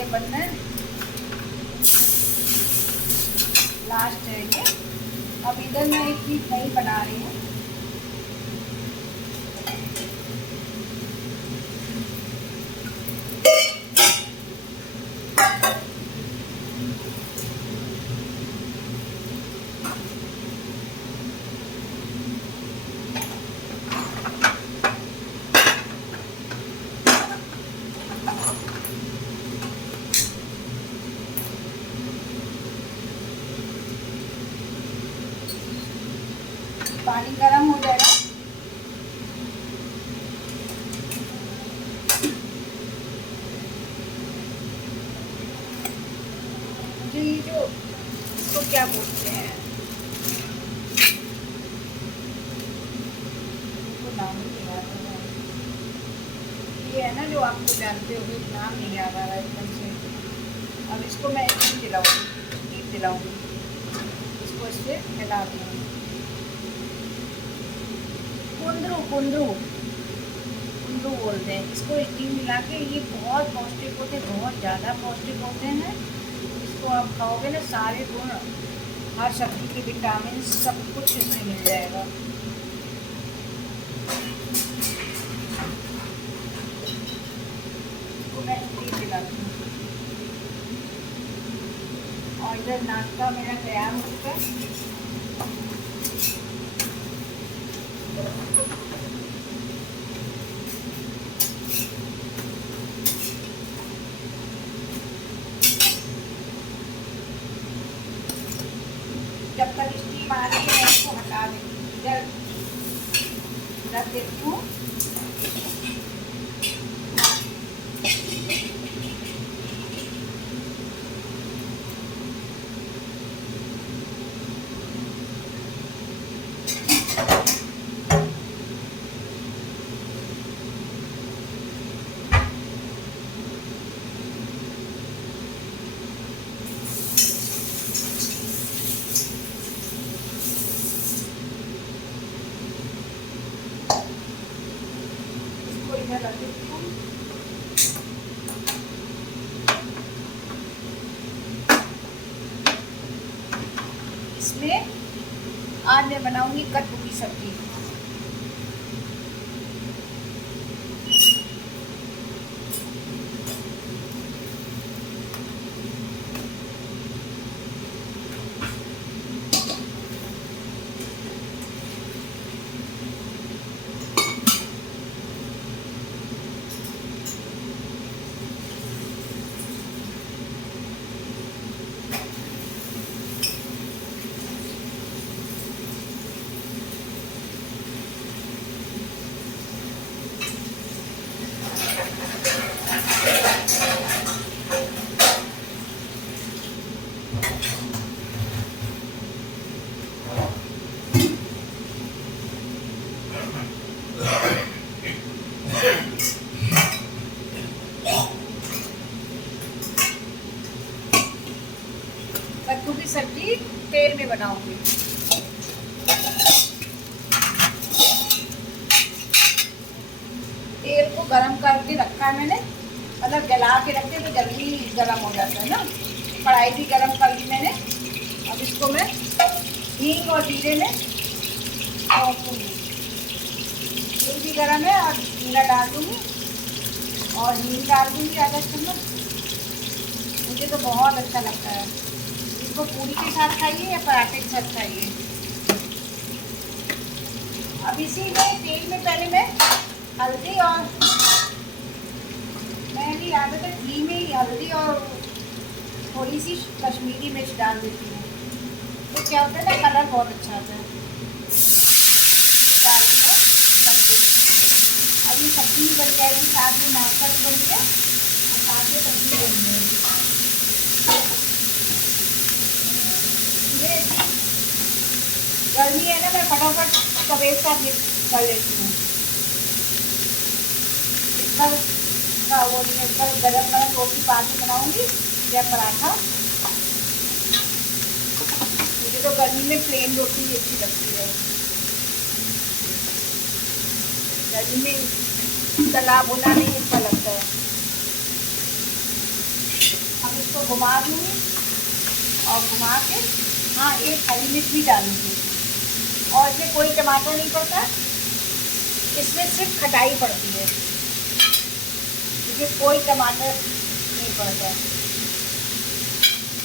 ये बनना है, लास्ट है ये। अब इधर मैं एक चीज़ नई बना रही हूँ। पानी गर्म हो जाएगा। मुझे ये जो इसको क्या बोलते हैं, तो नाम नहीं याद आ रहा है। ये है ना जो आपको जानते हो, नाम नहीं याद आ रहा है एकदम से। अब इसको मैं हीट दिलाऊंगी, इसको इससे हिला दूँगी। कुंदरू बोलते हैं इसको। स्टीम मिला के, ये बहुत पौष्टिक होते हैं, बहुत ज़्यादा पौष्टिक होते हैं। इसको आप खाओगे ना, सारे गुण, हर सब्जी के विटामिन सब कुछ इसमें मिल जाएगा। इसको मैं स्टीम दिलाती हूँ। और इधर नाश्ता मेरा तैयार हो चुका है। जब तक स्टीम आ रही है मैं इसको हटा देती हूँ, रख देती हूँ। इधर रख देती हूँ। इसमें आज मैं बनाऊंगी कद्दू की सब्जी। कद्दू की सब्जी तेल में बनाऊंगी। तेल को गरम करके रखा है मैंने, मतलब जला के रखते तो जल्दी गरम हो जाता है ना। कढ़ाई भी गरम कर ली मैंने। अब इसको मैं हींग और जीरे में भूनूंगी। तेल भी गरम है और जीरा डाल दूँगी और हींग डाल दूँगी आधा चम्मच। मुझे तो बहुत अच्छा लगता है। इसको पूरी के साथ खाइए या पराठे के साथ खाइए। अब इसी में तेल में पहले मैं हल्दी और, मेरी आदत है घी में ही हल्दी और थोड़ी सी कश्मीरी मिर्च डाल देती हूँ, तो क्या होता है ना, कलर बहुत अच्छा आता है। डाल दिया कद्दू। अभी सब्जी भी बन जाएगी, साथ में नाश्ता भी बन गया और साथ में सब्जी बन जाएगी। गर्मी है ना, मैं फटाफट तवे का कर लेती हूँ। कल का वो कल गरम गरम रोटी पानी बनाऊंगी या पराठा। मुझे तो गर्मी में प्लेन रोटी भी अच्छी लगती है। गर्मी में तला भुना नहीं अच्छा लगता है। इसको घुमा दूँगी और घुमा के, हाँ एक हरी मिर्च भी डालूँगी। और इसमें कोई टमाटर नहीं पड़ता, इसमें सिर्फ खटाई पड़ती है, इसमें कोई टमाटर नहीं पड़ता है,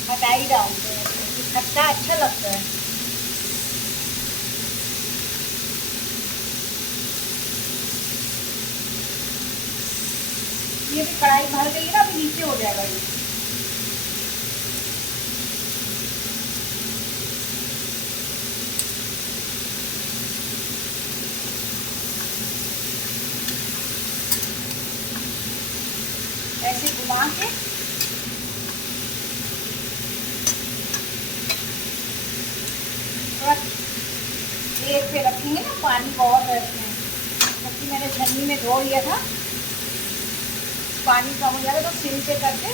खटाई डालते हैं, खट्टा अच्छा लगता है। ये भी कढ़ाई भर गई है ना, अभी नीचे हो जाएगा ये। ऐसे घुमा के थोड़ा एक पे रखेंगे ना, पानी बहुत है इसमें, क्योंकि मैंने छन्नी में धो लिया था, पानी कम हो जाएगा तो सिम से करके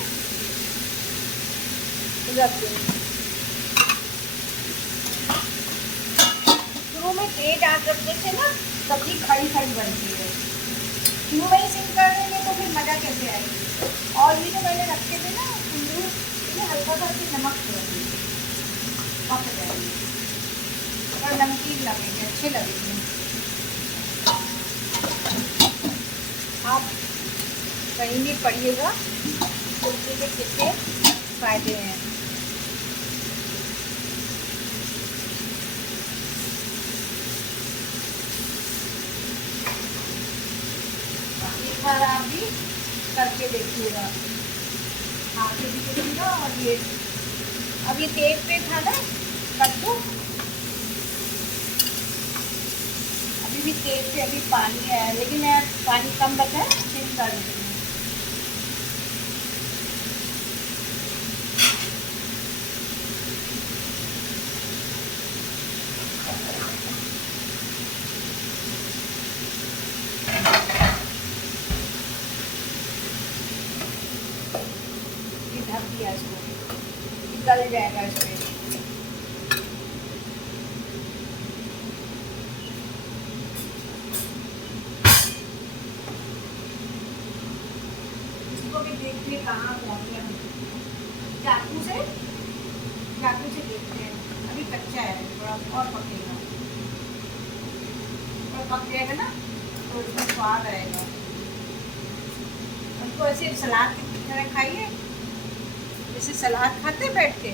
रख देंगे। शुरू में तेज आंच रखने से ना सब्जी खड़ी खड़ी बनती है, शुरू में ही सिम कर देंगे तो फिर मज़ा कैसे आएगी। और ये जो मैंने रखे थे ना कुंदरू, इसमें हल्का सा नमक छोड़ दीजिए, पक जाएगी और नमकीन लगेंगे, अच्छे लगेंगे। आप कहीं भी पढ़िएगा कुल्फी के कितने फ़ायदे हैं। एक बार आप भी करके देखिएगा, आगे भी देखिएगा। और ये अब ये तेज पे था ना कद्दू, अभी भी तेज पे अभी पानी है, लेकिन मैं पानी कम रखा है, सिम कर देती हूँ। ढक दिया इसको, गल जाएगा इसमें। इसको भी देखते कहाँ पहुँचे हम, चाकू से देखते हैं, अभी कच्चा है, थोड़ा और पकेगा, और पक जाएगा ना तो इसमें स्वाद आएगा। उसको ऐसे सलाद की तरह खाइए, जैसे सलाद खाते बैठ के,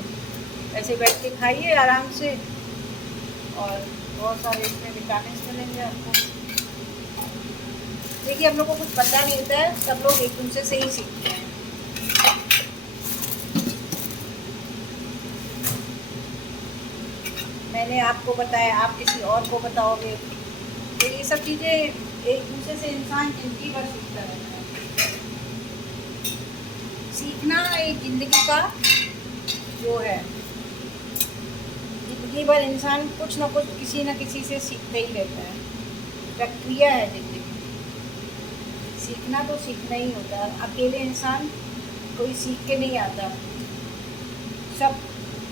ऐसे बैठ के खाइए आराम से, और बहुत सारे इसमें विटामिन मिलेंगे आपको। देखिए हम लोग को कुछ पता नहीं होता है, सब लोग एक दूसरे से ही सीखते हैं। मैंने आपको बताया, आप किसी और को बताओगे, तो ये सब चीज़ें एक दूसरे से इंसान जिंदगी भर सीखता रहता है। सीखना एक ज़िंदगी का जो है, ज़िंदगी भर इंसान कुछ ना कुछ किसी न किसी से सीखते ही रहता है, प्रक्रिया है ज़िंदगी। सीखना तो सीखना ही होता है, अकेले इंसान कोई सीख के नहीं आता, सब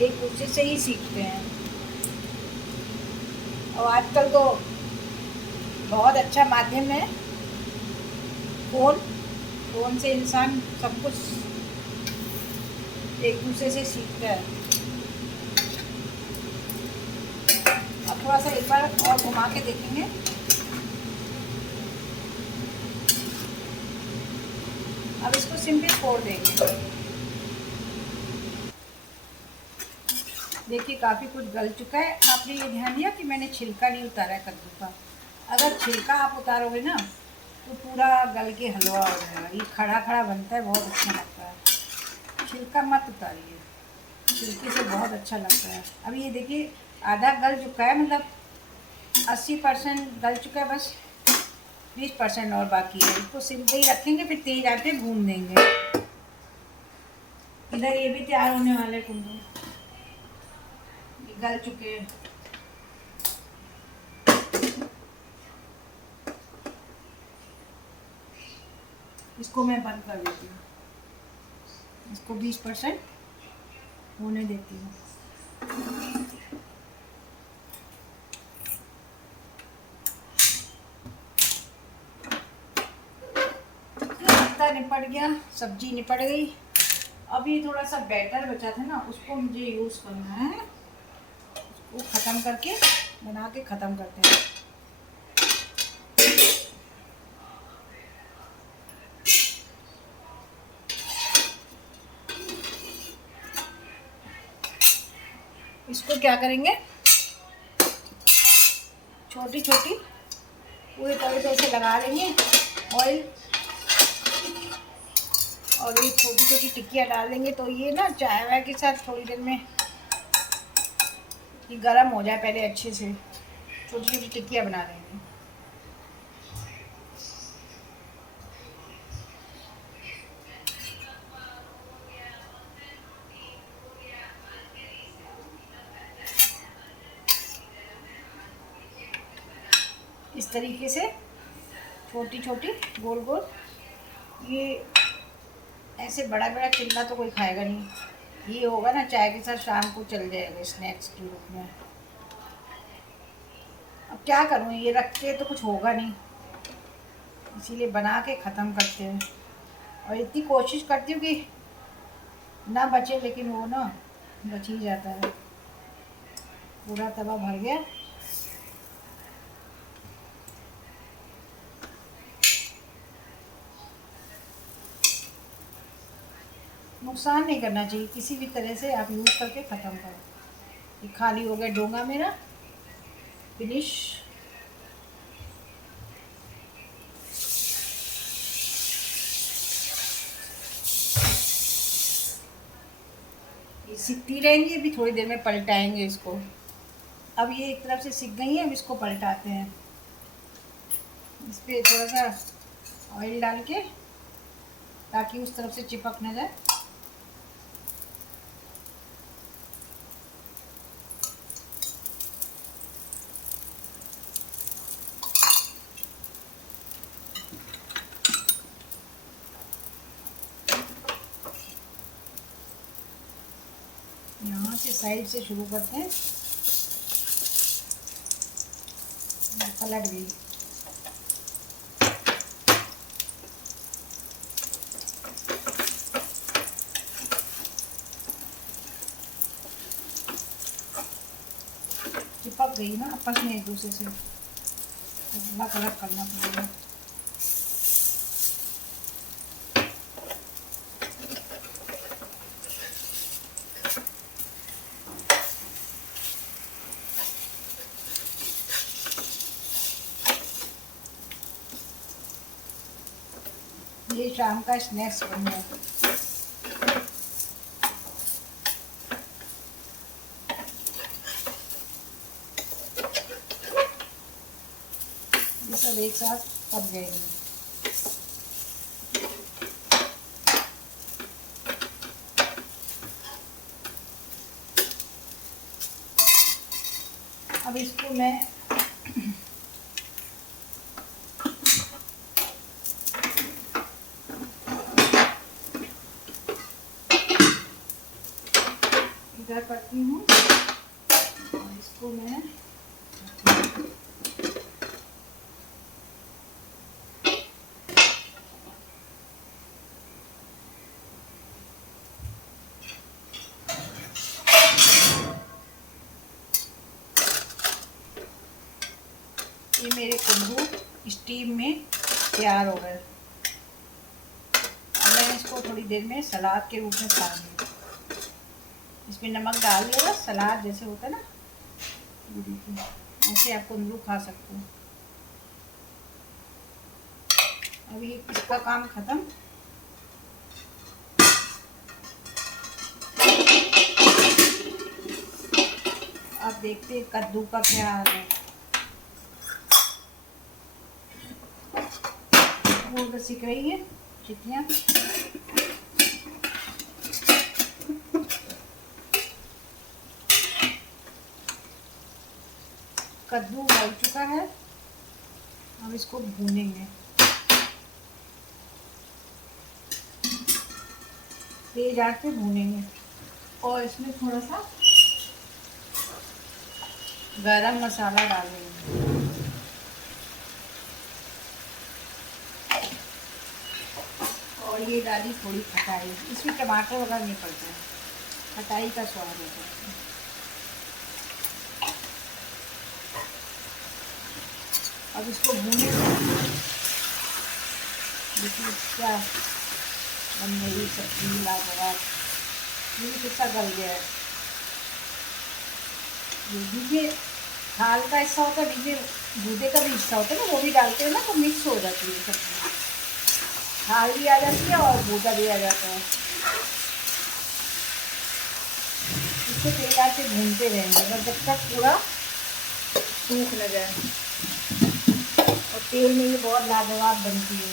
एक दूसरे से ही सीखते हैं। और आजकल तो बहुत अच्छा माध्यम है फ़ोन से इंसान सब कुछ एक दूसरे से सीखता है। अब थोड़ा सा एक बार और घुमा के देखेंगे। अब इसको सिंपली छोड़ देंगे। देखिए काफ़ी कुछ गल चुका है। आपने ये ध्यान दिया कि मैंने छिलका नहीं उतारा है कद्दू का। अगर छिलका आप उतारोगे ना तो पूरा गल के हलवा हो जाएगा। ये खड़ा खड़ा बनता है, बहुत अच्छा लगता है। छिलका मत उतारिए, छिलके से बहुत अच्छा लगता है। अभी ये देखिए आधा गल चुका है, मतलब 80% गल चुका है, बस 20% और बाकी है। इसको सिम पे ही रखेंगे, फिर तेज आंच पे भून देंगे। इधर ये भी तैयार होने वाले कुंदरू, गल चुके हैं। इसको मैं बंद कर देती हूँ, इसको 20% होने देती हूँ। नाश्ता निपट गया, सब्जी निपट गई, अब ये थोड़ा सा बैटर बचा था ना, उसको मुझे यूज़ करना है, वो ख़त्म करके बना के ख़त्म करते हैं। इसको क्या करेंगे, छोटी छोटी पूरी तरीके से लगा लेंगे ऑयल, और ये छोटी छोटी टिक्कियाँ डाल देंगे। तो ये ना चाय वाय के साथ थोड़ी देर में ये गरम हो जाए पहले अच्छे से, छोटी छोटी टिक्कियाँ बना लेंगे। इस तरीके से छोटी छोटी गोल गोल, ये ऐसे बड़ा बड़ा चिल्ला तो कोई खाएगा नहीं, ये होगा ना चाय के साथ शाम को चल जाएगा स्नैक्स के रूप में। अब क्या करूँ, ये रख के तो कुछ होगा नहीं, इसीलिए बना के ख़त्म करते हैं। और इतनी कोशिश करती हूँ कि ना बचे, लेकिन वो ना बच ही जाता है। पूरा तवा भर गया। नुकसान नहीं करना चाहिए, किसी भी तरह से आप यूज़ करके ख़त्म करो। ये खाली हो गया डोंगा मेरा, फिनिश। ये सिकती रहेंगी, अभी थोड़ी देर में पलटाएंगे इसको। अब ये एक तरफ से सिक गई है, अब इसको पलटाते हैं। इस पर थोड़ा सा ऑयल डाल के, ताकि उस तरफ से चिपक ना जाए। यहाँ से साइड से शुरू करते हैं। पलट गई। चिपक गई ना आपस में एक दूसरे से, अलग अलग करना पड़ेगा। ये शाम का स्नैक्स बन गया। ये सब एक साथ पक जाएंगे। अब इसको मैं इधर करती हूँ, और इसको मैं ये मेरे कुंदरू स्टीम में तैयार हो गए। अब मैं इसको थोड़ी देर में सलाद के रूप में खा लूँगी। इसमें नमक डाल दिया, सलाद जैसे होता है ना, ऐसे आप कुंदरू खा सकते हो। अभी इसका काम ख़त्म। अब देखते हैं कद्दू का क्या हाल है। वो तो सिक रही है चिट्टियाँ। कद्दू उबल चुका है, अब इसको भूनेंगे। तेज आंच पे भूनेंगे, और इसमें थोड़ा सा गरम मसाला डालेंगे। और ये डाली थोड़ी खटाई, इसमें टमाटर वगैरह नहीं पड़ते हैं, खटाई का स्वाद होता है। अब इसको भूने देखिए क्या बन गई सब्जी लाजवाब। ये कितना गल गया है। बीजे थाल का हिस्सा होता है, बीजे भूदे का भी हिस्सा होता है ना, वो भी डालते हैं ना तो मिक्स हो जाती है सब्जी। थाल भी आ जाती है और भूदा भी आ जाता है। इसको तेल से भूनते रहेंगे बस जब तक पूरा सूख न जाए। और तेल में ये बहुत लाजवाब बनती है।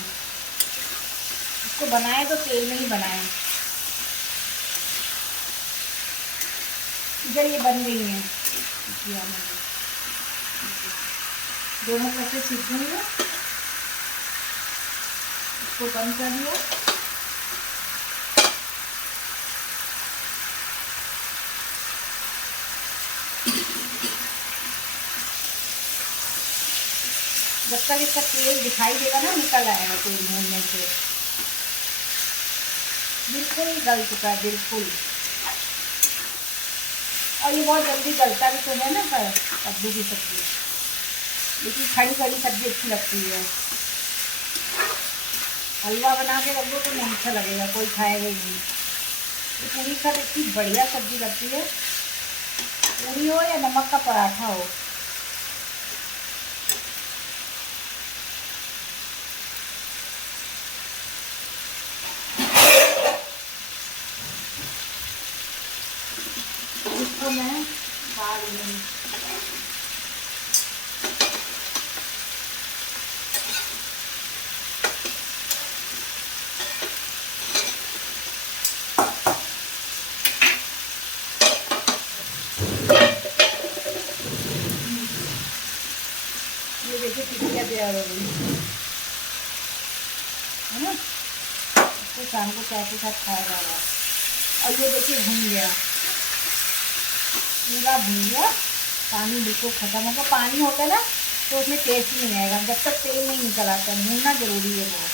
इसको बनाए तो तेल में ही बनाएं। इधर ये बन गई है, दोनों तरफ से सीख देंगे। इसको बंद कर दिया। जब तक इसका तेल दिखाई देगा ना, निकल आएगा तेल भूनने से। बिल्कुल गल चुका है, बिल्कुल। और ये बहुत जल्दी गलता भी तो है ना कद्दू की सब्जी, लेकिन खड़ी खड़ी सब्जी अच्छी लगती है। हलवा बना के रख दो तो नहीं अच्छा लगेगा, कोई खाएगा ही नहीं। ये पूरी के साथ इतनी बढ़िया सब्जी लगती है, पूरी हो या नमक का पराठा हो। इसको मैं खा रही हूँ। ये देखिए टिकिया तैयार हो गई है ना। इसको शाम को चाय के साथ खाया जा रहा है। और ये देखिए भुन गया, पूरा भुन गया, पानी बिल्कुल ख़त्म होगा। पानी होता है ना तो उसमें टेस्ट नहीं आएगा जब तक तेल नहीं निकल आता। भूनना जरूरी है बहुत।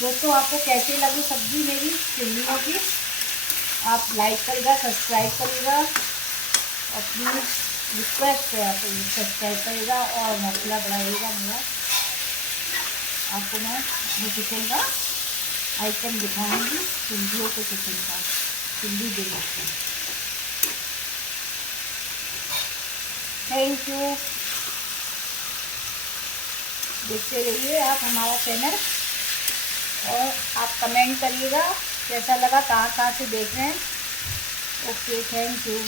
दोस्तों आपको कैसी लगी सब्जी मेरी भिंडियों की, आप लाइक करिएगा, सब्सक्राइब करिएगा, और प्लीज़ रिक्वेस्ट है आप सब्सक्राइब करिएगा और मसाला बढ़ाइएगा मेरा। आपको मैं अपने किचन का आइटम दिखाऊंगी, सिंधियों के किचन का, सिंधी डिश। Thank you. देखते रहिए आप हमारा चैनल, और आप कमेंट करिएगा कैसा लगा, कहाँ से देख रहे हैं। Okay, thank you.